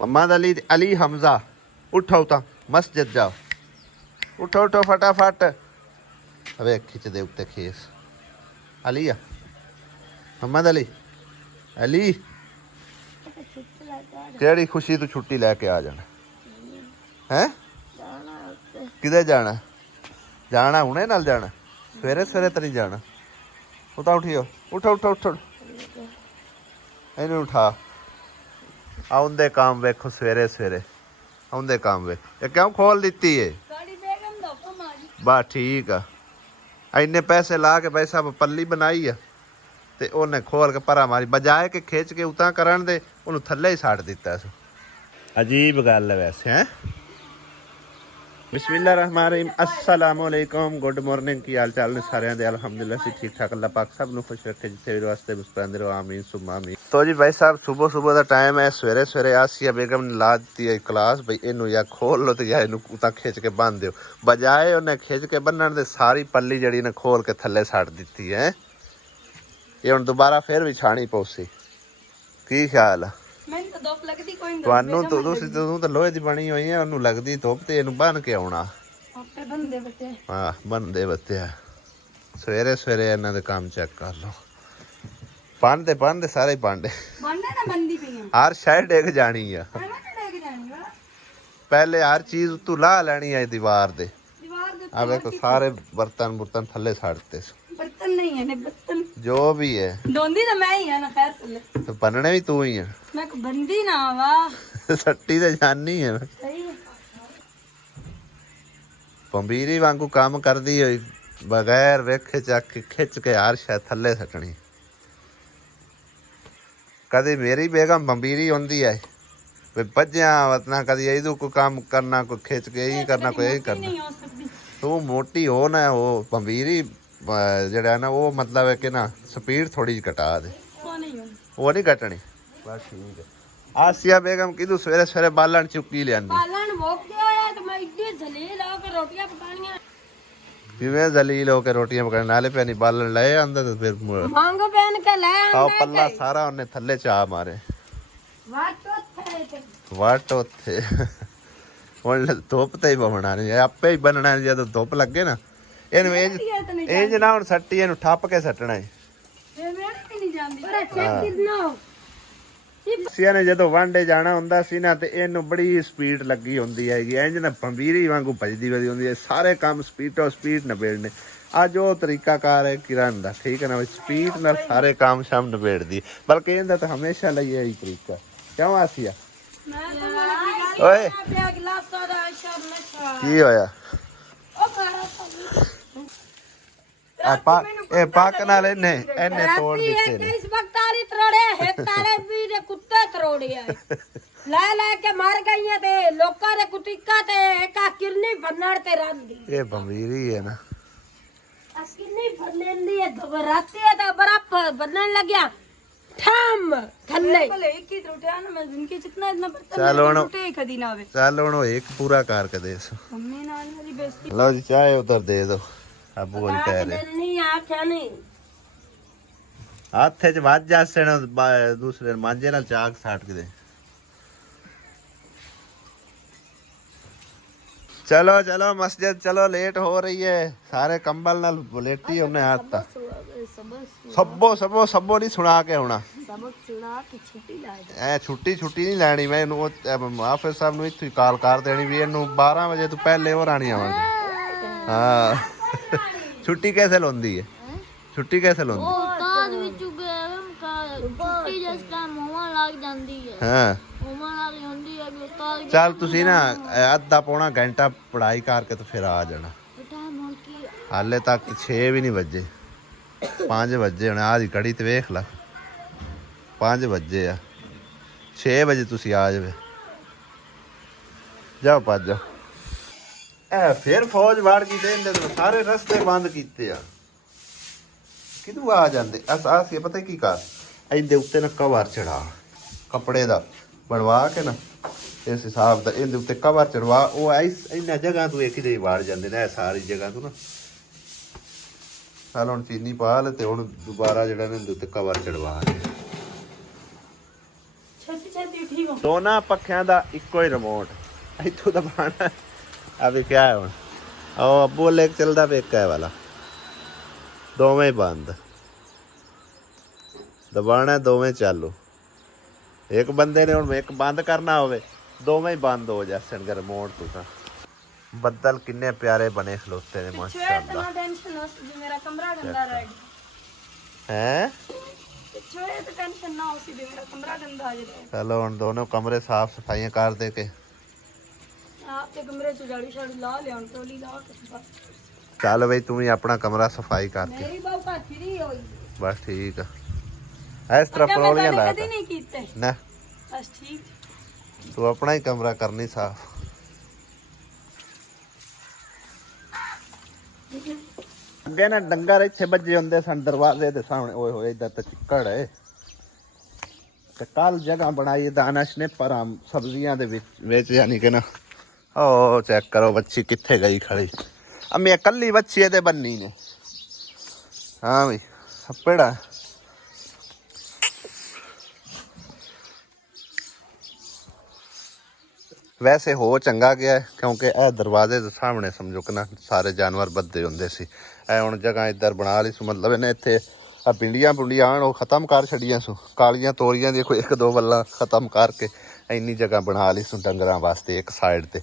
मोहम्मद अली अली हमजा उठो तो मस्जिद जाओ उठो उठो फटाफट अबे खिंच दे उत्ते खेस अली आ मोहम्मद अली अली केड़ी खुशी तू छुट्टी लैके आ जाना हैं किधर जाना जाना हुणे नाल जाना सवेरे सवेरे तो नहीं जाना उठा उठियो उठो उठो उठो इन्हू उठा आउंदे काम वेखो सवेरे सवेरे आउंदे काम वेख ये क्यों खोल दी है बस ठीक है इन्ने पैसे ला के भाई साहब पल्ली बनाई है ते उन्हें खोल के परा मारी बजाए के खिंच के उतां करन दे उन्हें थल्ले ही साड़ दिता अजीब गल है वैसे हैं बिस्मिल्लाहिर्रहमानिर्रहीम अस्सलाम वालेकुम गुड मॉर्निंग की हाल चाल ने सारे दे अल्हम्दुलिल्लाह सी ठीक ठाक अल्लाह पाक सब नु खुश रखे जिथे भी वास्ते मुस्कुरांदे रहो आमीन सुम्मा आमीन। तो जी भाई साहब सुबह सुबह का टाइम है सवेरे सवेरे आसिया बेगम ने ला दी है क्लास भाई इनू या खोल लो तो या इनू उतां खिंच के बन दो बजाए उन्हें खिंच के बन्नण दे सारी पल्ली जड़ी ने खोल के थल्ले सट दी है ये हुण दोबारा फिर भी छाणी पौसी की ख्याल है ਤੁਹਾਨੂੰ ਤੂੰ ਤਾਂ ਲੋਹੇ ਦੀ ਬਣੀ ਹੋਈ ਹੈ ਉਹਨੂੰ ਲੱਗਦੀ ਧੁੱਪ ਤੇ ਇਹਨੂੰ ਬੰਨ ਕੇ ਆਉਣਾ ਆਪੇ ਬੰਦੇ ਬੱਤੇ ਹਾਂ ਬੰਦੇ ਬੱਤੇ ਸਵੇਰੇ ਸਵੇਰੇ ਇਹਨਾਂ ਦੇ ਕੰਮ ਚੈੱਕ ਕਰ ਲਓ ਬੰਦੇ ਸਾਰੇ ਬੰਦੇ ਨਾ ਬੰਦੀ ਪਈਆਂ ਹਰ ਸ਼ਾਇਦ ਡਿੱਗ ਜਾਣੀ ਆ ਪਹਿਲੇ ਹਰ ਚੀਜ਼ ਤੂੰ ਲਾ ਲੈਣੀ ਹੈ ਦੀਵਾਰ ਦੇ ਆ ਵੇਖੋ ਸਾਰੇ ਬਰਤਨ ਥੱਲੇ ਛੱਡਤੇ बर्तन नहीं है ने बर्तन जो भी है डोंदी तो मैं ही है ना खैर चले तो बनने भी तू ही है मैं बंदी ना वा सट्टी ते जानी है सही पंबीरी वांगू काम कर दी होई बगैर वेखे चक खिंच के यार शायद थल्ले सटनी कदी मेरी बेगम पंबीरी होंदी है वे भज्या वतना कदी इदू को काम करना कोई खिंच के यही करना कोई यही करना तू मोटी हो ना वो पंबीरी ਜਿਹੜਾ ਨਾ ਉਹ ਮਤਲਬ ਹੈ ਕਿ ਨਾ ਸਪੀਡ ਥੋੜੀ ਜਿਹੀ ਘਟਾ ਦੇ ਉਹ ਨਹੀਂ ਘਟਣੀ ਬਸ ਠੀਕ ਹੈ ਆਸਿਆ ਬੇਗਮ ਕਿਦੂ ਸਵੇਰੇ ਸਵੇਰੇ ਬਾਲਣ ਚੁੱਕੀ ਲਿਆਂਦੀ ਬਾਲਣ ਮੁੱਕ ਗਿਆ ਹੋਇਆ ਤੇ ਮੈਂ ਇੱਡੀ ਜ਼ਲੀਲ ਹੋ ਕੇ ਰੋਟੀਆਂ ਪਕਾਣੀਆਂ ਕਿਵੇਂ ਜ਼ਲੀਲ ਹੋ ਕੇ ਰੋਟੀਆਂ ਪਕਾਣ ਨਾਲੇ ਪੈਣੀ ਬਾਲਣ ਲੈ ਆਂਦਾ ਤੇ ਫਿਰ ਮੰਗ ਪੈਣ ਕੇ ਲੈ ਆਂਦਾ ਪੱਲਾ ਸਾਰਾ ਉਹਨੇ ਥੱਲੇ ਚਾ ਮਾਰੇ ਵਾਟ ਉੱਥੇ ਹੁਣ ਧੁੱਪ ਤੇ ਹੀ ਬਵਣਾ ਨਹੀਂ ਆਪੇ ਹੀ ਬੰਨਣਾ ਜਦੋਂ ਧੁੱਪ ਲੱਗੇ ਨਾ ਇਹਨੂੰ ਇੰਜ ਨਾ ਹੁਣ ਸੱਟੀ ਇਹਨੂੰ ਠੱਪ ਕੇ ਸੱਟਣਾ ਹੈ ਸੀਆ ਨੇ ਜਦੋਂ ਵਾਂਡੇ ਜਾਣਾ ਹੁੰਦਾ ਸੀ ਨਾ ਤੇ ਇਹਨੂੰ ਬੜੀ ਸਪੀਡ ਲੱਗੀ ਹੁੰਦੀ ਹੈਗੀ ਇੰਜ ਨਾ ਪੰਬੀਰੀ ਵਾਂਗੂ ਭਜਦੀ ਵਧੀ ਹੁੰਦੀ ਹੈ ਸਾਰੇ ਕੰਮ ਸਪੀਡ ਨਿਬੇੜਨੇ ਅੱਜ ਉਹ ਤਰੀਕਾਕਾਰ ਹੈ ਕਿਰਨ ਦਾ ਠੀਕ ਹੈ ਨਾ ਸਪੀਡ ਨਾਲ ਸਾਰੇ ਕੰਮ ਸ਼ਾਮ ਨਿਬੇੜਦੀ ਬਲਕਿ ਇਹਦਾ ਤਾਂ ਹਮੇਸ਼ਾ ਲਈ ਇਹੀ ਤਰੀਕਾ ਕਿਉਂ ਆਸੀਆ ਓਏ ਕੀ ਹੋਇਆ ਪਾਕ ਨਾਲ ਇਹਨੇ ਤੋੜ ਦਿੱਤੇ ਨੇ ਇਸ ਵਕਤ ਆਲੀ ਤਰੋੜੇ ਹੇਤਾਲੇ ਵੀ ਦੇ ਕੁੱਤੇ ਤਰੋੜੇ ਆ ਲੈ ਕੇ ਮਰ ਗਈਆਂ ਤੇ ਲੋਕਾਂ ਦੇ ਕੁਟਿੱਕਾ ਤੇ ਇੱਕ ਕਿਰਨੀ ਬੰਨਣ ਤੇ ਰਹਿੰਦੀ ਇਹ ਬੰਬੀਰੀ ਹੈ ਨਾ ਕਿਰਨੀ ਬੰਨਣ ਹੈ ਘਬਰਾਤੀ ਹੈ ਤਾਂ ਬਰਫ ਬੰਨਣ ਲੱਗਿਆ ਠਮ ਥੱਲੇ ਭਲੇ ਕੀ ਤਰੋਟਿਆ ਨਾ ਮੈਂ ਜ਼ਿੰਦਗੀ ਜਿੰਨਾ ਇਤਨਾ ਬਰਤਨ ਟੁੱਟੇ ਕਦੀ ਨਾ ਹੋਵੇ ਚੱਲ ਹੁਣ ਇੱਕ ਪੂਰਾ ਕਰਕੇ ਦੇ ਇਸ ਮੰਮੀ ਨਾਲ ਮੇਰੀ ਬੇਇੱਜ਼ਤੀ ਲਓ ਜੀ ਚਾਹੇ ਉਧਰ ਦੇ ਦੋ ਅਬੂ ਬੋਲ ਕਹਿ ਰਹੇ ਨਹੀਂ ਆਖਿਆ ਨਹੀਂ ਹੱਥੇ ਚ ਵੱਜ ਜਾਸੇ ਨਾ ਦੂਸਰੇ ਮਾਂਜੇ ਨਾਲ ਚਾਕ ਸਾਟ ਕੇ ਦੇ ਚਲੋ ਚਲੋ ਮਸਜਿਦ ਚਲੋ ਲੇਟ ਹੋ ਰਹੀ ਹੈ ਸਾਰੇ ਕੰਬਲ ਨਾਲ ਬੁਲੇਟੀ ਉਹਨੇ ਹੱਥ ਸਭੋ ਨਹੀਂ ਸੁਣਾ ਕੇ ਆਉਣਾ ਸਬਕ ਸੁਣਾ ਕੇ ਛੁੱਟੀ ਲੈ ਐ ਛੁੱਟੀ ਨਹੀਂ ਲੈਣੀ ਮੈਂ ਇਹਨੂੰ ਆਫਿਸ ਸਾਹਿਬ ਨੂੰ ਇੱਥੇ ਕਾਲ ਕਰ ਦੇਣੀ ਵੀ ਇਹਨੂੰ 12 ਵਜੇ ਤੋਂ ਪਹਿਲੇ ਉਹ ਰਾਣੀ ਆਵਾਂਗੇ ਹਾਂ छुट्टी कैसे लोंदी है छुट्टी कैसे लोंदी उस्ताद विचू छुट्टी जिस टाइम होमा लग जांदी है हां होमा लग जांदी है उस्ताद चल तुसी ना आधा पौना घंटा पढ़ाई करके तो फिर आ जाना टाइम हो की हाले तक 6 भी नहीं बजे 5 बजे हुण आ दी घड़ी ते देख ला 5 बजे आ 6 बजे तुसी आ जावे जाओ भज जाओ फिर फौज वाड़ की देंदे तो सारे रस्ते बंद कीते आ किदू आ जांदे आसिया पता की कर इहदे उत्ते ना कवर चढ़ा कपड़े दा बनवा के ना इस हिसाब दा इहदे उत्ते कवर चढ़वा ओ इन्ना जगह तू एक ही वाड़ जांदे ने सारी जगह तू ना चल हुण चीनी पा ले ते हुण दोबारा जेड़ा ने इहदे उत्ते कवर चढ़वा छेती छेती ठीक हो ਦੋਨਾਂ ਪੱਖਿਆਂ ਦਾ ਇੱਕੋ ਹੀ ਰਿਮੋਟ ਇੱਥੋਂ ਦਬਾਣਾ ਆ ਵੀ ਕਿਆ ਹੈ ਹੁਣ ਉਹ ਅੱਬੂ ਲੈ ਕੇ ਚੱਲਦਾ ਵੇ ਇੱਕ ਵਾਲਾ ਦੋਵੇਂ ਬੰਦ ਦਬਾਣਾ ਦੋਵੇਂ ਚਾਲੂ ਇੱਕ ਬੰਦੇ ਨੇ ਹੁਣ ਇੱਕ ਬੰਦ ਕਰਨਾ ਹੋਵੇ ਦੋਵੇਂ ਹੀ ਬੰਦ ਹੋ ਜਾਣਗੇ ਰਿਮੋਟ ਤੋਂ ਤਾਂ ਬੱਦਲ ਕਿੰਨੇ ਪਿਆਰੇ ਬਣੇ ਖਲੋਤੇ ਨੇ ਮਾਸ਼ਾਅੱਲਾ ਮੇਰਾ ਕਮਰਾ ਗੰਦਾ ਰਹਿ ਹੈ ਪਿੱਛੇ ਤੇ ਟੈਨਸ਼ਨ ਨਾ ਹੋ ਸੀ ਮੇਰਾ ਕਮਰਾ ਗੰਦਾ ਆ ਜਾਏ ਚਲੋ ਹੁਣ ਦੋਨੋਂ ਕਮਰੇ ਸਾਫ ਸਫਾਈਆਂ ਕਰ ਦੇ ਕੇ ਆਪ ਤੇ ਕਮਰੇ ਚ ਜਾੜੀ ਛਾੜੀ ਲਾ ਲਿਆ ਟੋਲੀ ਲਾ ਕੇ ਚੱਲ ਬਈ ਤੂੰ ਵੀ ਆਪਣਾ ਕਮਰਾ ਸਫਾਈ ਕਰ ਕੇ ਮੇਰੀ ਬਾਉ ਘਰ ਫਰੀ ਹੋਈ ਬਸ ਠੀਕ ਆ ਇਸ ਤਰ੍ਹਾਂ ਪਰੌਲੀਆਂ ਲਾ ਕਦੇ ਨਹੀਂ ਕੀਤੇ ਨਾ ਬਸ ਠੀਕ ਤੂੰ ਆਪਣਾ ਹੀ ਕਮਰਾ ਕਰਨੀ ਸਾਫ ਅੱਗੇ ਨਾ ਡੰਗਰ ਇੱਥੇ ਵੱਜੇ ਹੁੰਦੇ ਸਨ ਦਰਵਾਜ਼ੇ ਦੇ ਸਾਹਮਣੇ ਓਏ ਹੋਏ ਇਧਰ ਤਾਂ ਚਿੱਕੜ ਹੈ ਤੇ ਕੱਲ ਜਗ੍ਹਾ ਬਣਾਈ ਦਾਨਸ਼ ਨੇ ਪਰ ਸਬਜ਼ੀਆਂ ਦੇ ਵਿੱਚ ਯਾਨੀ ਕਿ ਨਾ ਉਹ ਚੈੱਕ ਕਰੋ ਬੱਚੀ ਕਿੱਥੇ ਗਈ ਖੜੀ ਅੰਮੀ ਇਕੱਲੀ ਬੱਚੀ ਇਹਦੇ ਬੰਨੀ ਨੇ ਹਾਂ ਵੀ ਹੱਪੜਾ ਵੈਸੇ ਹੋ ਚੰਗਾ ਗਿਆ ਕਿਉਂਕਿ ਇਹ ਦਰਵਾਜ਼ੇ ਦੇ ਸਾਹਮਣੇ ਸਮਝੋ ਕਿ ਨਾ ਸਾਰੇ ਜਾਨਵਰ ਬੱਧੇ ਹੁੰਦੇ ਸੀ ਇਹ ਹੁਣ ਜਗ੍ਹਾ ਇੱਧਰ ਬਣਾ ਲਈ ਸੋ ਮਤਲਬ ਇਹਨੇ ਇੱਥੇ ਆ ਪਿੰਡੀਆਂ ਪੁੰਡੀਆਂ ਆਣ ਉਹ ਖਤਮ ਕਰ ਛੱਡੀਆਂ ਸੋ ਕਾਲੀਆਂ ਤੋਰੀਆਂ ਦੀ ਕੋਈ ਇੱਕ ਦੋ ਵੱਲਾਂ ਖਤਮ ਕਰਕੇ ਇੰਨੀ ਜਗ੍ਹਾ ਬਣਾ ਲਈ ਸੋ ਡੰਗਰਾਂ ਵਾਸਤੇ ਇੱਕ ਸਾਈਡ ਤੇ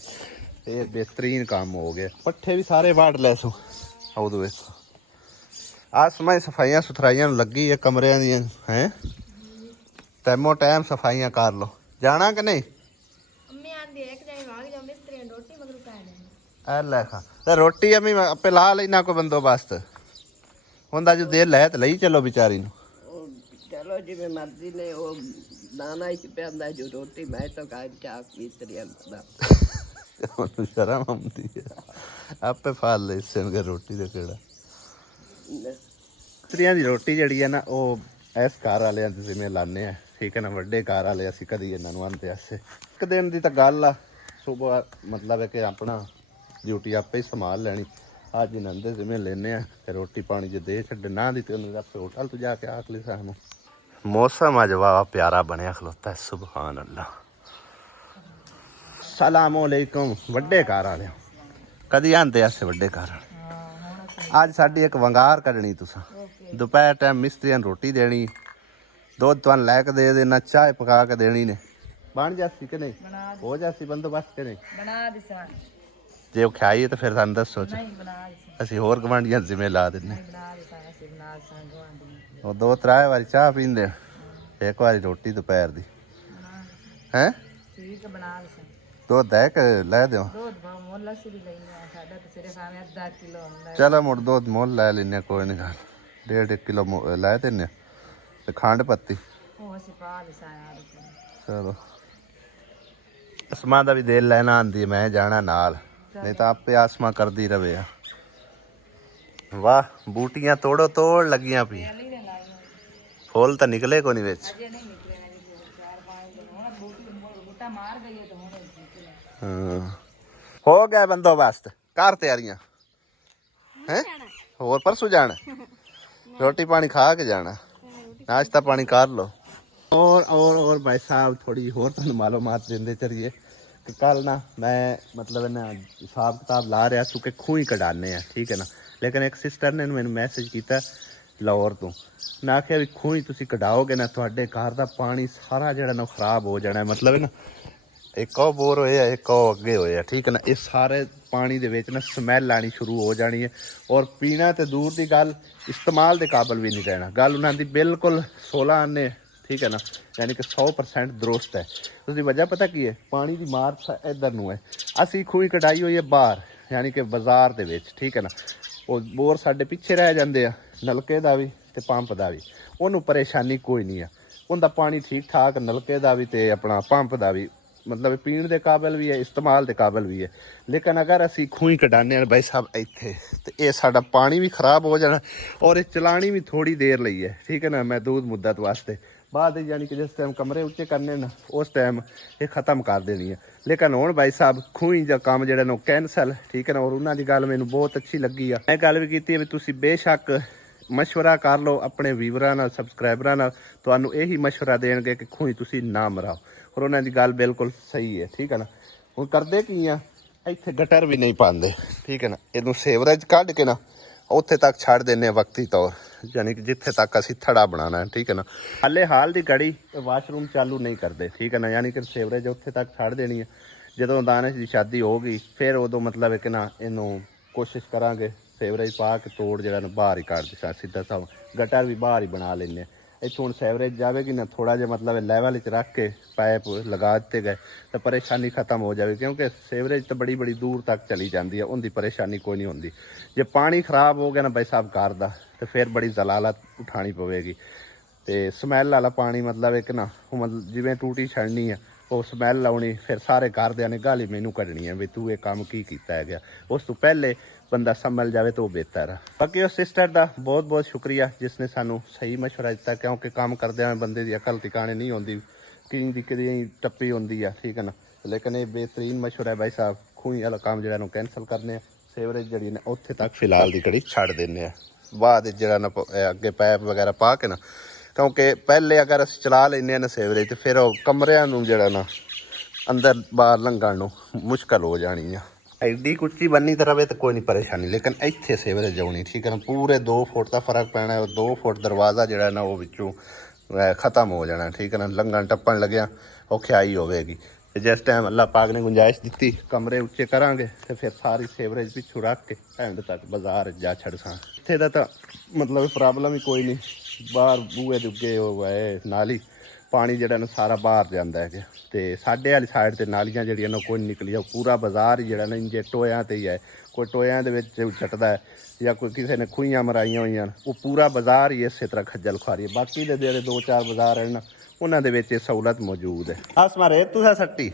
ਇਹ ਬਿਹਤਰੀਨ ਕੰਮ ਹੋ ਗਿਆ ਪੱਠੇ ਵੀ ਸਾਰੇ ਵਾੜ ਲੈ ਸੋ ਉਦੋਂ ਵੇਖੋ ਆ ਸਮਾਂ ਸਫਾਈਆਂ ਸੁਥਰਾਈਆਂ ਨੂੰ ਲੱਗੀ ਹੈ ਕਮਰਿਆਂ ਦੀਆਂ ਹੈ ਟਾਈਮੋ ਟਾਈਮ ਸਫਾਈਆਂ ਕਰ ਲਓ ਜਾਣਾ ਕਿ ਨਹੀਂ ਲੈ ਖਾ ਤੇ ਰੋਟੀ ਅਮੀ ਆਪੇ ਲਾ ਲੈਣਾ ਕੋਈ ਬੰਦੋਬਸਤ ਹੁੰਦਾ ਜੋ ਦੇਰ ਲੈ ਤੇ ਲਈ ਚਲੋ ਵਿਚਾਰੀ ਨੂੰ ਚਲੋ ਜਿਵੇਂ ਮਰਜ਼ੀ ਨੇ ਉਹ ਦਾਣਾ ਹੀ ਪਿਆਂਦਾ ਜੋ ਰੋਟੀ ਮੈਂ ਤਾਂ ਕਾਇ ਚਾਕ ਵੀਤਰੀਆਂ ਦਾ ਉਹਨੂੰ ਸ਼ਰਮ ਆਉਂਦੀ ਹੈ ਆਪੇ ਫਾਲ ਲੈ ਸੰਗ ਰੋਟੀ ਦਾ ਕਿਹੜਾ ਤਰੀਆਂ ਦੀ ਰੋਟੀ ਜਿਹੜੀ ਹੈ ਨਾ ਉਹ ਇਸ ਘਰ ਵਾਲਿਆਂ ਦੇ ਜਿਵੇਂ ਲਾਣੇ ਆ ਠੀਕ ਹੈ ਨਾ ਵੱਡੇ ਘਰ ਵਾਲੇ ਅਸੀਂ ਕਦੀ ਇਹਨਾਂ ਨੂੰ ਆਂਦੇ ਆਸੇ ਇੱਕ ਦਿਨ ਦੀ ਤਾਂ ਗੱਲ ਆ ਸੁਬਹ ਮਤਲਬ ਹੈ ਕਿ ਆਪਣਾ ਡਿਊਟੀ ਆਪੇ ਹੀ ਸੰਭਾਲ ਲੈਣੀ ਅੱਜ ਇਹਨਾਂ ਦੇ ਜਿਵੇਂ ਲੈਨੇ ਆ ਤੇ ਰੋਟੀ ਪਾਣੀ ਜੇ ਦੇ ਛੱਡੇ ਨਾ ਦੀ ਤੇ ਉਹਨੂੰ ਆਪੇ ਹੋਟਲ ਤੋਂ ਜਾ ਕੇ ਆਖ ਲਈ ਸਾਨੂੰ ਮੌਸਮ ਅੱਜ ਵਾਵਾ ਪਿਆਰਾ ਬਣਿਆ ਖਲੋਤਾ ਹੈ ਸੁਭਾਨ ਅੱਲਾ ਸਲਾਮ ਅਲੈਕੁਮ ਵੱਡੇ ਘਰ ਵਾਲਿਓ ਕਦੀ ਆਂਦੇ ਐਸੇ ਵੱਡੇ ਘਰ ਵਾਲੇ ਅੱਜ ਸਾਡੀ ਇੱਕ ਵੰਗਾਰ ਕੱਢਣੀ ਤੁਸੀਂ ਦੁਪਹਿਰ ਟਾਈਮ ਮਿਸਤਰੀਆਂ ਨੂੰ ਰੋਟੀ ਦੇਣੀ ਦੁੱਧ ਤੁਹਾਨੂੰ ਲੈ ਕੇ ਦੇ ਦੇਣਾ ਚਾਹ ਪਕਾ ਕੇ ਦੇਣੀ ਨੇ ਬਣ ਜਾਸੀ ਕਿ ਨਹੀਂ ਹੋ ਜਾਸੀ ਬੰਦੋਬਸਤ ਕਿ ਨਹੀਂ ਬਣਾ ਦੇ ਸਾਂ ਜੇ ਉਹ ਖਾਈਏ ਤਾਂ ਫਿਰ ਸਾਨੂੰ ਦੱਸੋ ਅਸੀਂ ਹੋਰ ਗਵਾਂਢੀਆਂ ਜਿਵੇਂ ਲਾ ਦਿੰਨੇ ਉਹ ਦੋ ਤਰਾ ਵਾਰੀ ਚਾਹ ਪੀਂਦੇ ਇੱਕ ਵਾਰੀ ਰੋਟੀ ਦੁਪਹਿਰ ਦੀ ਹੈ ਠੀਕ ਬਣਾ ਦੇ ਦੁੱਧ ਦੇ ਕੇ ਲੈ ਦਿਓ ਦੁੱਧ ਬਾ ਮੁੱਲ ਸੀ ਵੀ ਲੈਣਾ ਸਾਡਾ ਤੇ ਸਿਰੇ ਸਾਵੇਂ ਅੱਧਾ ਕਿਲੋ ਹੁੰਦਾ ਚਲੋ ਮੁੜ ਦੁੱਧ ਮੁੱਲ ਲੈ ਲੈਨੇ ਕੋਈ ਨਹੀਂ ਗੱਲ 1.5 ਕਿਲੋ ਲੈ ਦਿੰਨੇ ਤੇ ਖੰਡ ਪੱਤੀ ਉਹ ਅਸੀਂ ਪਾ ਦੇ ਸਾਂ ਚਲੋ ਅਸਮਾਂ ਦਾ ਵੀ ਦਿਲ ਲੈਣਾ ਆਂਦੀ ਮੈਂ ਜਾਣਾ ਨਾਲ ਨਹੀਂ ਤਾਂ ਆਪੇ ਆਸਮਾ ਕਰਦੀ ਰਵੇ ਆ ਵਾਹ ਬੂਟੀਆਂ ਤੋੜੋ ਤੋੜ ਲੱਗੀਆਂ ਪਈ ਫੁੱਲ ਤਾਂ ਨਿਕਲੇ ਕੋ ਨਹੀਂ ਵਿੱਚ ਹੋ ਗਿਆ ਬੰਦੋਬਸਤ ਕਰ ਤਿਆਰੀਆਂ ਹੈ ਹੋਰ ਪਰਸੋਂ ਜਾਣਾ ਰੋਟੀ ਪਾਣੀ ਖਾ ਕੇ ਜਾਣਾ ਨਾਸ਼ਤਾ ਪਾਣੀ ਕਰ ਲੋ और भाई साहब थोड़ी और तुहानू मालूमात देंदे चलिए कि कल ना मैं मतलब ना हिसाब किताब ला रहा सू कि खूह ही कढ़ाने ठीक है ना लेकिन एक सिस्टर ने मैंने मैसेज किया लाहौर तो ना आख्या भी खूह ही तुसी कढ़ाओगे ना तुहाडे घर दा पानी सारा जिहड़ा ना खराब हो जाना मतलब है ना एक और बोर होया एक और अगे होया ठीक है ना ये सारे पानी दे विच ना स्मैल आनी शुरू हो जानी है और पीना तो दूर की गल इस्तेमाल के काबिल भी नहीं रहना गल उन्हां दी बिल्कुल 16 आने ठीक है ना यानी कि 100% दुरुस्त है उसकी वजह पता की है पानी की मार इधर नूं है असी खूही कढ़ाई हुई है बाहर यानी कि बाजार दे विच ठीक है ना वो बोर साडे पिछे रह जाते हैं नलके का भी ते पंप का भी उन्होंने परेशानी कोई नहीं है उनका पानी ठीक ठाक नलके का भी ते अपना पंप का भी मतलब पीण के काबिल भी है इस्तेमाल के काबिल भी है लेकिन अगर असी खूही कढ़ाने भाई साहब इत्थे तो ये साडा पानी भी खराब हो जाना और ये चलानी भी थोड़ी देर लई है ठीक है ना महदूद मुद्दत वास्ते बाद यानी कि जिस टाइम कमरे उच्चे करने ना उस टाइम ये ख़त्म कर देनी है लेकिन हुण भाई साहब खूही का काम जो कैंसल ठीक है ना और उन्होंने गल मैनू बहुत अच्छी लगी है मैं गल भी की भी तुसी बेशक ਮਸ਼ਵਰਾ ਕਰ ਲਓ ਆਪਣੇ ਵੀਵਰਾਂ ਨਾਲ, ਸਬਸਕ੍ਰਾਈਬਰਾਂ ਨਾਲ, ਤੁਹਾਨੂੰ ਇਹੀ ਮਸ਼ਵਰਾ ਦੇਣਗੇ ਕਿ ਖੂਹੀ ਤੁਸੀਂ ਨਾ ਮਰਾਓ। ਔਰ ਉਹਨਾਂ ਦੀ ਗੱਲ ਬਿਲਕੁਲ ਸਹੀ ਹੈ, ਠੀਕ ਹੈ ਨਾ। ਹੁਣ ਕਰਦੇ ਕੀ ਆ, ਇੱਥੇ ਗਟਰ ਵੀ ਨਹੀਂ ਪਾਉਂਦੇ, ਠੀਕ ਹੈ ਨਾ। ਇਹਨੂੰ ਸੀਵਰੇਜ ਕੱਢ ਕੇ ਨਾ ਉੱਥੇ ਤੱਕ ਛੱਡ ਦਿੰਦੇ ਆ ਵਕਤੀ ਤੌਰ, ਯਾਨੀ ਕਿ ਜਿੱਥੇ ਤੱਕ ਅਸੀਂ ਥੜਾ ਬਣਾਉਣਾ ਹੈ, ਠੀਕ ਹੈ ਨਾ। ਹਾਲੇ ਹਾਲ ਦੀ ਘੜੀ ਵਾਸ਼ਰੂਮ ਚਾਲੂ ਨਹੀਂ ਕਰਦੇ, ਠੀਕ ਹੈ ਨਾ, ਯਾਨੀ ਕਿ ਸੀਵਰੇਜ ਉੱਥੇ ਤੱਕ ਛੱਡ ਦੇਣੀ ਹੈ। ਜਦੋਂ ਦਾਨਿਸ਼ ਦੀ ਸ਼ਾਦੀ ਹੋ ਗਈ ਫਿਰ ਉਦੋਂ ਮਤਲਬ ਹੈ ਕਿ ਨਾ ਇਹਨੂੰ ਕੋਸ਼ਿਸ਼ ਕਰਾਂਗੇ ਸੀਵਰੇਜ ਪਾ ਕੇ ਤੋੜ ਜਿਹੜਾ ਨਾ ਬਾਹਰ ਹੀ ਕੱਢ ਦਿੱਤਾ ਸਿੱਧਾ ਸਭ, ਗਟਰ ਵੀ ਬਾਹਰ ਹੀ ਬਣਾ ਲੈਂਦੇ ਹਾਂ। ਇੱਥੋਂ ਹੁਣ ਸੀਵਰੇਜ ਜਾਵੇਗੀ ਨਾ, ਥੋੜਾ ਜਿਹਾ ਮਤਲਬ ਲੈਵਲ 'ਚ ਰੱਖ ਕੇ ਪਾਈਪ ਲਗਾ ਦਿੱਤੇ ਗਏ ਤਾਂ ਪਰੇਸ਼ਾਨੀ ਖਤਮ ਹੋ ਜਾਵੇ, ਕਿਉਂਕਿ ਸੀਵਰੇਜ ਤਾਂ ਬੜੀ ਦੂਰ ਤੱਕ ਚਲੀ ਜਾਂਦੀ ਹੈ, ਉਹਦੀ ਪਰੇਸ਼ਾਨੀ ਕੋਈ ਨਹੀਂ ਹੁੰਦੀ। ਜੇ ਪਾਣੀ ਖਰਾਬ ਹੋ ਗਿਆ ਨਾ ਬਾਈ ਸਾਹਿਬ ਘਰ ਦਾ, ਤਾਂ ਫਿਰ ਬੜੀ ਜ਼ਲਾਲਤ ਉਠਾਣੀ ਪਵੇਗੀ। ਤੇ ਸਮੈਲ ਵਾਲਾ ਪਾਣੀ ਮਤਲਬ ਇੱਕ ਨਾ ਮਤਲਬ ਜਿਵੇਂ ਟੂਟੀ ਛੱਡਣੀ ਆ, ਉਹ ਸਮੈਲ ਲਾਉਣੀ, ਫਿਰ ਸਾਰੇ ਘਰਦਿਆਂ ਨੇ ਗਾਲੀ ਮੈਨੂੰ ਕੱਢਣੀ ਹੈ ਵੀ ਤੂੰ ਇਹ ਕੰਮ ਕੀ ਕੀਤਾ ਹੈਗਾ। ਉਸ ਤੋਂ ਪਹਿਲੇ ਬੰਦਾ ਸੰਭਲ ਜਾਵੇ ਤਾਂ ਉਹ ਬਿਹਤਰ ਆ। ਬਾਕੀ ਉਸ ਸਿਸਟਰ ਦਾ ਬਹੁਤ ਬਹੁਤ ਸ਼ੁਕਰੀਆ ਜਿਸ ਨੇ ਸਾਨੂੰ ਸਹੀ ਮਸ਼ਵਰਾ ਦਿੱਤਾ, ਕਿਉਂਕਿ ਕੰਮ ਕਰਦਿਆਂ ਬੰਦੇ ਦੀ ਅਕਲ ਟਿਕਾਣੇ ਨਹੀਂ ਹੁੰਦੀ, ਕਿੰਨੀ ਦੀ ਕਿਹਦੀ ਟੱਪੀ ਹੁੰਦੀ ਆ, ਠੀਕ ਹੈ ਨਾ। ਲੇਕਿਨ ਇਹ ਬਿਹਤਰੀਨ ਮਸ਼ਵਰਾ ਹੈ ਬਾਈ ਸਾਹਿਬ। ਖੂਹੀ ਵਾਲਾ ਕੰਮ ਜਿਹੜਾ ਨੂੰ ਕੈਂਸਲ ਕਰਨੇ ਆ, ਸੀਵਰੇਜ ਜਿਹੜੀ ਨੇ ਉੱਥੇ ਤੱਕ ਫਿਲਹਾਲ ਦੀ ਘੜੀ ਛੱਡ ਦਿੰਦੇ ਆ। ਬਾਅਦ ਜਿਹੜਾ ਨਾ ਅੱਗੇ ਪਾਈਪ ਵਗੈਰਾ ਪਾ ਕੇ ਨਾ, ਕਿਉਂਕਿ ਪਹਿਲੇ ਅਗਰ ਅਸੀਂ ਚਲਾ ਲੈਂਦੇ ਹਾਂ ਨਾ ਸੀਵਰੇਜ, ਤੇ ਫਿਰ ਉਹ ਕਮਰਿਆਂ ਨੂੰ ਜਿਹੜਾ ਨਾ ਅੰਦਰ ਬਾਹਰ ਲੰਘਣ ਨੂੰ ਮੁਸ਼ਕਲ ਹੋ ਜਾਣੀ ਆ। ਐਡੀ ਕੁੱਚੀ ਬੰਨੀ ਤਾਂ ਰਵੇ ਤਾਂ ਕੋਈ ਨਹੀਂ ਪਰੇਸ਼ਾਨੀ, ਲੇਕਿਨ ਇੱਥੇ ਸੀਵਰੇਜ ਆਉਣੀ, ਠੀਕ ਹੈ ਨਾ। ਪੂਰੇ 2 ਫੁੱਟ ਦਾ ਫਰਕ ਪੈਣਾ, 2 ਫੁੱਟ ਦਰਵਾਜ਼ਾ ਜਿਹੜਾ ਨਾ ਉਹ ਵਿੱਚੋਂ ख़त्म हो जाना, ठीक है ना। लंघन टप्पन लग्या औखियाई होगी। जिस टाइम अल्लाह पाक ने गुंजाइश दी कमरे उच्चे करांगे तो फिर सारी सीवरेज पिछू रख के एंड तक बाजार जा छड़सा। इत्थे दा तां मतलब प्रॉब्लम ही कोई नहीं, बाहर बूहे दुगे है नाली पानी जिहड़ा ना सारा बाहर जांदा है ते साडे वाली साइड ते नालियां जिहड़ियां ना कोई निकली पूरा बाजार ही जिहड़ा ना इंजे टोयां ते ही है, कोई टोयां दे विच चटदा है या कोई किसी ने खूहियां मराइयां होईयां, वो पूरा बाजार ही इस तरह खज्जल खुआरी है। बाकी दे जेहड़े 2-4 बाजार हैं ना उन्हां दे विच सहूलत मौजूद है। आसमा रे तुसा सट्टी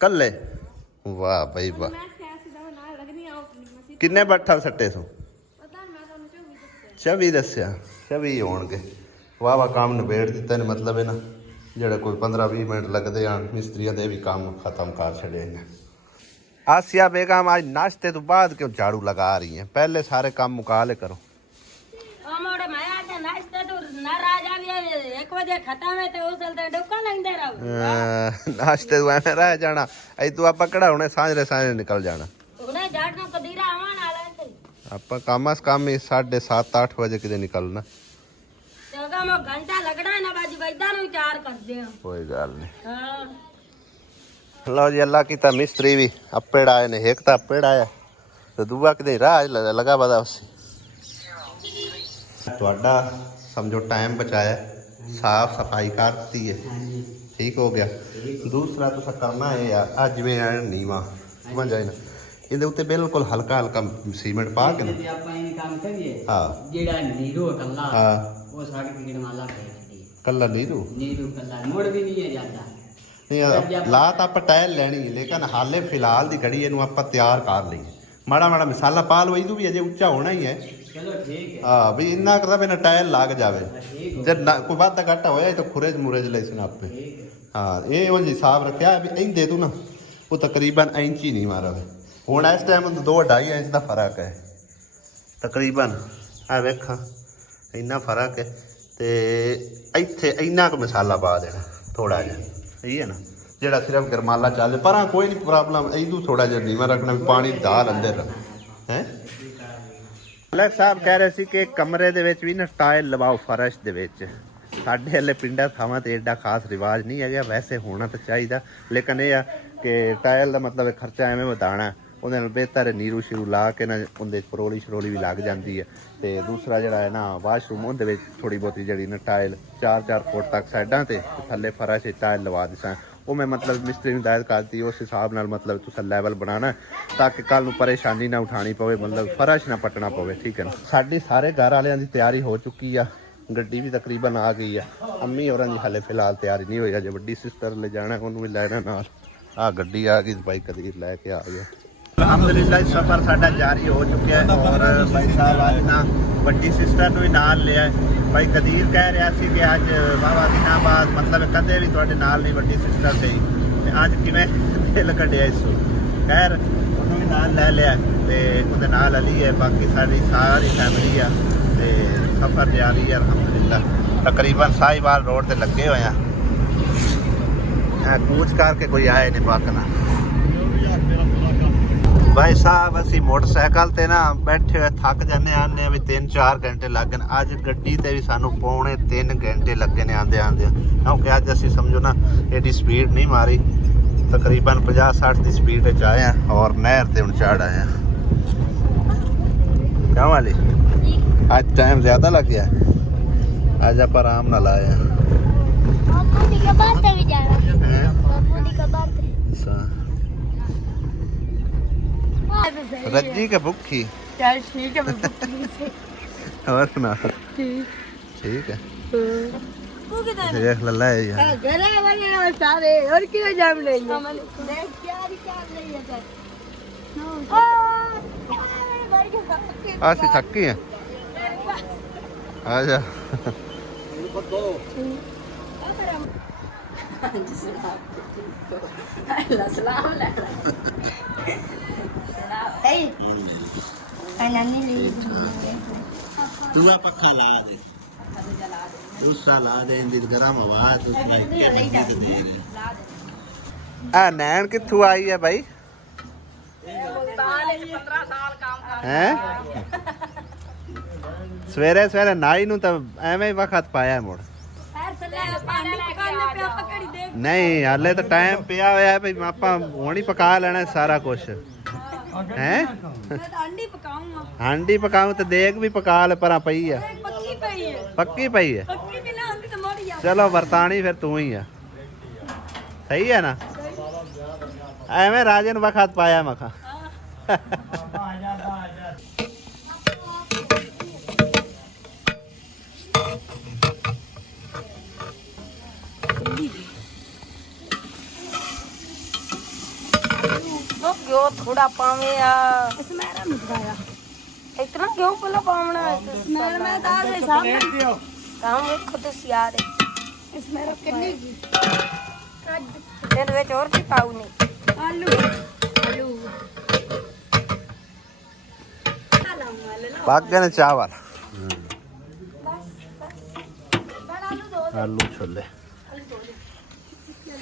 कल्ले वाह भाई वाह, किन्ने बट्ठा सट्टे सो 24 दस्या 24 होणगे। वाह वाह काम निबेड़ दिता ने, मतलब है ना जेड़ा कोई 15-20 मिनट लगते हैं मिस्त्रियों के भी काम खत्म कर छड़े ने। आसिया बेगम आज नाश्ते तो बाद क्यों झाड़ू लगा रही हैं? पहले सारे काम मुका ले करो। नाश्ते तो ऐवें रह जाना, तू आप कढ़ाने सांझरे सांझरे निकल जाना। आप काम से काम ही 7:30-8 बजे किते निकलना। कोई गल नहीं। लो जी अल्लाह की मिस्त्री भी अपेड़ आए ने, एक तो अपेड़ आया तो दूआ कि राह लगा पता उसी। थोड़ा समझो टाइम बचाया, साफ सफाई करती है, ठीक हो गया। दूसरा तो करना है अज में नीवा समझ आए ना, ਇਹਦੇ ਉੱਤੇ ਬਿਲਕੁਲ ਹਲਕਾ ਹਲਕਾ ਸੀਮੈਂਟ ਪਾ ਕੇ ਨਾ ਕੰਮ ਕਰੀਏ। ਹਾਂ ਜਿਹੜਾ ਨੀਰੂ ਕੱਲਾ, ਹਾਂ ਉਹ ਸਾਡੇ ਕਿਹੜੇ ਮਾਲਾ ਪੈ ਛੱਡੀ ਕੱਲਾ ਨੀਰੂ ਕੱਲਾ ਮੁੜ ਵੀ ਨਹੀਂ ਜਾਂਦਾ। ਨਹੀਂ ਲਾ ਤਾਂ ਆਪਾਂ ਟਾਇਲ ਲੈਣੀ, ਲੇਕਿਨ ਹਾਲੇ ਫਿਲਹਾਲ ਦੀ ਘੜੀ ਇਹਨੂੰ ਆਪਾਂ ਤਿਆਰ ਕਰ ਲਈਏ। ਮਾੜਾ ਮਾੜਾ ਮਸਾਲਾ ਪਾ ਲਓ, ਇਹਨੂੰ ਵੀ ਅਜੇ ਉੱਚਾ ਹੋਣਾ ਹੀ ਹੈ। ਚਲੋ ਠੀਕ ਹੈ। ਹਾਂ ਵੀ ਇੰਨਾ ਕਰਦਾ ਵੀ ਨਾ ਟਾਇਲ ਲੱਗ ਜਾਵੇ, ਜੇ ਕੋਈ ਵਾਧਾ ਘਾਟਾ ਹੋਇਆ ਤਾਂ ਖੁਰੇਜ ਮੁਰੇਜ ਲੈ ਸੀ ਨਾ ਆਪੇ। ਹਾਂ ਇਹ ਉਹ ਜੀ ਹਿਸਾਬ ਰੱਖਿਆ ਵੀ ਇਹਦੇ ਤੂੰ ਨਾ ਉਹ ਤਕਰੀਬਨ ਇੰਚ ਹੀ ਨਹੀਂ ਮਾਰਵੇ। ਹੁਣ ਇਸ ਟਾਈਮ 2-2.5 ਇੰਚ ਦਾ ਫਰਕ ਹੈ ਤਕਰੀਬਨ, ਆ ਵੇਖਾਂ ਇੰਨਾ ਫਰਕ ਹੈ। ਤੇ ਇੱਥੇ ਇੰਨਾ ਕੁ ਮਸਾਲਾ ਪਾ ਦੇਣਾ ਥੋੜਾ ਜਿਹਾ, ਸਹੀ ਹੈ ਨਾ, ਜਿਹੜਾ ਸਿਰਫ ਗਰਮਾਲਾ ਚੱਲ ਪਰ ਕੋਈ ਨਹੀਂ ਪ੍ਰੋਬਲਮ। ਇਹਦੂ ਥੋੜਾ ਜਿਹਾ ਨੀਵਾਂ ਰੱਖਣਾ ਵੀ ਪਾਣੀ ਦਾਲ ਅੰਦਰ ਹੈ। ਮਲਕ ਸਾਹਿਬ ਕਹਿ ਰਹੇ ਸੀ ਕਿ ਕਮਰੇ ਦੇ ਵਿੱਚ ਵੀ ਨਾ ਟਾਇਲ ਲਵਾਓ ਫਰਸ਼ ਦੇ ਵਿੱਚ। ਸਾਡੇ ਵਾਲੇ ਪਿੰਡਾਂ ਥਾਵਾਂ ਤੇ ਐਡਾ ਖਾਸ ਰਿਵਾਜ ਨਹੀਂ ਹੈਗਾ, ਵੈਸੇ ਹੋਣਾ ਤਾਂ ਚਾਹੀਦਾ, ਲੇਕਿਨ ਇਹ ਆ ਕਿ ਟਾਇਲ ਦਾ ਮਤਲਬ ਖਰਚਾ ਐਵੇਂ ਵਧਾਉਣਾ, ਉਹਦੇ ਨਾਲ ਬਿਹਤਰ ਨੀਰੂ ਸ਼ੀਰੂ ਲਾ ਕੇ ਨਾ ਉਹਦੇ ਪਰੋਲੀ ਸ਼ਰੋਲੀ ਵੀ ਲੱਗ ਜਾਂਦੀ ਹੈ। ਤੇ ਦੂਸਰਾ ਜਿਹੜਾ ਹੈ ਨਾ ਵਾਸ਼ਰੂਮ, ਉਹਦੇ ਵਿੱਚ ਥੋੜੀ ਬਹੁਤੀ ਜਿਹੜੀ ਨਾ ਟਾਇਲ 4-4 ਫੁੱਟ ਤੱਕ ਸਾਈਡਾਂ ਤੇ ਥੱਲੇ ਫਰਸ਼ ਟਾਇਲ ਲਵਾ ਦਿੱਤਾ। ਉਹ ਮੈਂ ਮਤਲਬ ਮਿਸਤਰੀ ਨੂੰ ਹਦਾਇਤ ਕਰਤੀ ਉਸ ਹਿਸਾਬ ਨਾਲ, ਮਤਲਬ ਤੁਸੀਂ ਲੈਵਲ ਬਣਾਉਣਾ ਤਾਂ ਕਿ ਕੱਲ ਨੂੰ ਪਰੇਸ਼ਾਨੀ ਨਾ ਉਠਾਣੀ ਪਵੇ, ਮਤਲਬ ਫਰਸ਼ ਨਾ ਪੱਟਣਾ ਪਵੇ, ਠੀਕ ਹੈ ਨਾ। ਸਾਡੀ ਸਾਰੇ ਘਰ ਵਾਲਿਆਂ ਦੀ ਤਿਆਰੀ ਹੋ ਚੁੱਕੀ ਆ, ਗੱਡੀ ਵੀ ਤਕਰੀਬਨ ਆ ਗਈ ਆ। ਅੰਮੀ ਹੋਰਾਂ ਦੀ ਹਾਲੇ ਫਿਲਹਾਲ ਤਿਆਰੀ ਨਹੀਂ ਹੋਈ, ਅਜੇ ਵੱਡੀ ਸਿਸਟਰ ਲੈ ਜਾਣਾ, ਉਹਨੂੰ ਵੀ ਲੈਣਾ ਨਾਲ। ਆ ਗੱਡੀ ਆ ਗਈ, ਬਾਈ ਕਦੀਰ ਲੈ ਕੇ ਆ ਗਿਆ। ਅਲਹਮਦੁਲਿल्लाह सफ़र साडा जारी हो चुका है और भाई साहब आज ना बड़ी सिस्टर ਨੂੰ ਵੀ ਨਾਲ ਲਿਆ। भाई कदीर कह रहा ਸੀ कि ਅੱਜ ਵਾਹਵਾ ਦਿਨਾਂ ਬਾਅਦ मतलब ਕਦੇ ਵੀ ਤੁਹਾਡੇ ਨਾਲ ਨਹੀਂ ਵੱਡੀ ਸਿਸਟਰ ਸੀ, ਤੇ ਅੱਜ ਕਿਵੇਂ ਦਿਲ ਕੱਢਿਆ ਇਸ ਨੂੰ। ਖੈਰ ਉਹਨੂੰ ਵੀ ਨਾਲ ਲੈ ਲਿਆ। ਤੇ ਉਹਦੇ ਨਾਲ ਅਲੀ ਹੈ, ਬਾਕੀ ਸਾਡੀ ਸਾਰੀ ਫੈਮਿਲੀ ਆ ਤੇ ਸਫ਼ਰ ਜਾਰੀ ਹੈ ਅਲਹਮਦੁਲਿਲਾ। ਤਕਰੀਬਨ ਸਾहिवाल रोड ਤੇ ਲੱਗੇ ਹੋਏ ਆ। ਕੂਚ ਕਰਕੇ ਕੋਈ ਆਏ ਨਹੀਂ ਪਾਕਣਾ। भाई साहब असी मोटरसाइकिल ते ना बैठे हुए थक जाने आने भी 3-4 घंटे लग गए। अज गड्डी ते भी सानू 2.5-3 घंटे लगे ने आंदे आंदे, क्योंकि अज असी समझो ना एडी स्पीड नहीं मारी, तकरीबन 50-60 की स्पीड च आए हैं और नहर ते हुण चढ़ आए हैं। क्या वाली आज टाइम ज़्यादा लग गया, आज आप आराम नाल आए हैं। रज्जी के भुखी चल ठीक है मैं और सुना ठीक है देख लल्ला है यार घरे वाले ना सारे और किधर जाम लेंगे देख प्यारी क्या नहीं है आसी थकी है आजा तू पक्खा ला दे, दूसरा ला दे, इंदी गरम हवा आ नैन किथू आई है भाई हैं? सवेरे सवेरे नाई नू तो एवें ही वक्त पाया मुड़ नहीं, हाले तो टाइम पिया होया है भाई, आपां हुण ही पका लेना सारा कुछ हैं। हांडी पकाऊं तो देग भी पका ले, पर पई है पक्की पई है। चलो बरतानी फिर तू ही है, सही है ना? एवें राजन वक्त पाया मखा क्यों थोड़ा पावे इसमें मिठाया इतना क्यों पला पावना इसमें मैं दाल दे सामने काम खुद सियार इसमें रख के नहीं तेरे ਵਿੱਚ और भी पाऊ नहीं आलू आलू पक गए चावल आलू छोले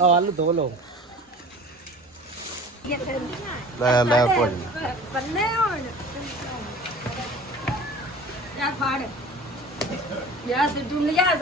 आलू धो लो ले कुछ बल्ले ਹੁਣ ਯਾਰ ਫਾੜ ਯਾਰ ਸਿੱਧੂ ਲਿਆ